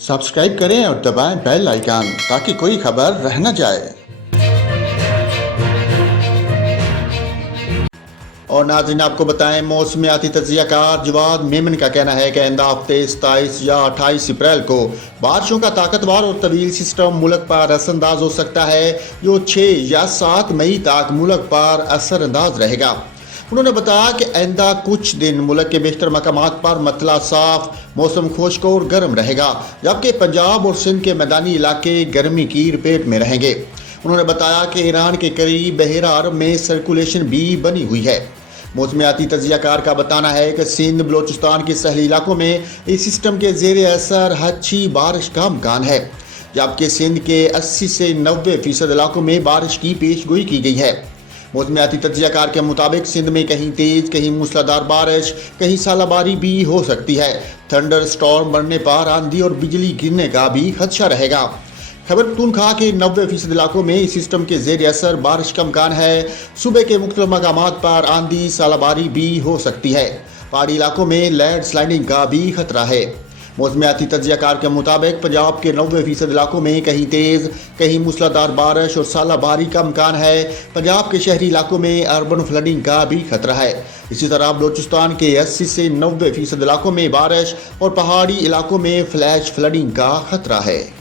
Subscribe करें और दबाएं बेल आइकन ताकि कोई खबर रह न जाए। और नाज़रीन, आपको बताएं, मौसमियाती तजियाकार जवाद मेमन का कहना है कि आइंदा हफ्ते 27 या 28 अप्रैल को बारिशों का ताकतवर और तवील सिस्टम मुल्क पर असरअंदाज हो सकता है, जो 6 या 7 मई तक मुल्क पर असरअंदाज रहेगा। उन्होंने बताया कि आइंदा कुछ दिन मुल्क के बेशतर मकामात पर मतला साफ, मौसम खुश्क और गर्म रहेगा, जबकि पंजाब और सिंध के मैदानी इलाके गर्मी की लपेट में रहेंगे। उन्होंने बताया कि ईरान के करीब बहरा अरब में सर्कुलेशन भी बनी हुई है। मौसमियाती तजियाकार का बताना है कि सिंध बलोचिस्तान के सहली इलाकों में इस सिस्टम के ज़ेर असर अच्छी बारिश का इम्कान है, जबकि सिंध के 80 से 90% इलाकों में बारिश की पेशगोई की गई है। मौसमियाती तजियाकार के मुताबिक सिंध में कहीं तेज, कहीं मूसलाधार बारिश, कहीं सालाबारी भी हो सकती है। थंडर स्टॉर्म बढ़ने पर आंधी और बिजली गिरने का भी खदशा रहेगा। खबर पख्तूनख्वा के 90% इलाकों में इस सिस्टम के ज़ेर असर बारिश का इम्कान है। सुबह के मुख्तलिफ मकामात पर आंधी सालाबारी भी हो सकती है। पहाड़ी इलाकों में लैंड स्लाइडिंग का भी खतरा है। मौसमियाती तजियाकार के मुताबिक पंजाब के 90% इलाकों में कहीं तेज़, कहीं मूसलाधार बारिश और सालाबारी का इम्कान है। पंजाब के शहरी इलाकों में अर्बन फ्लडिंग का भी खतरा है। इसी तरह बलोचिस्तान के 80 से 90% इलाकों में बारिश और पहाड़ी इलाकों में फ्लैश फ्लडिंग का खतरा है।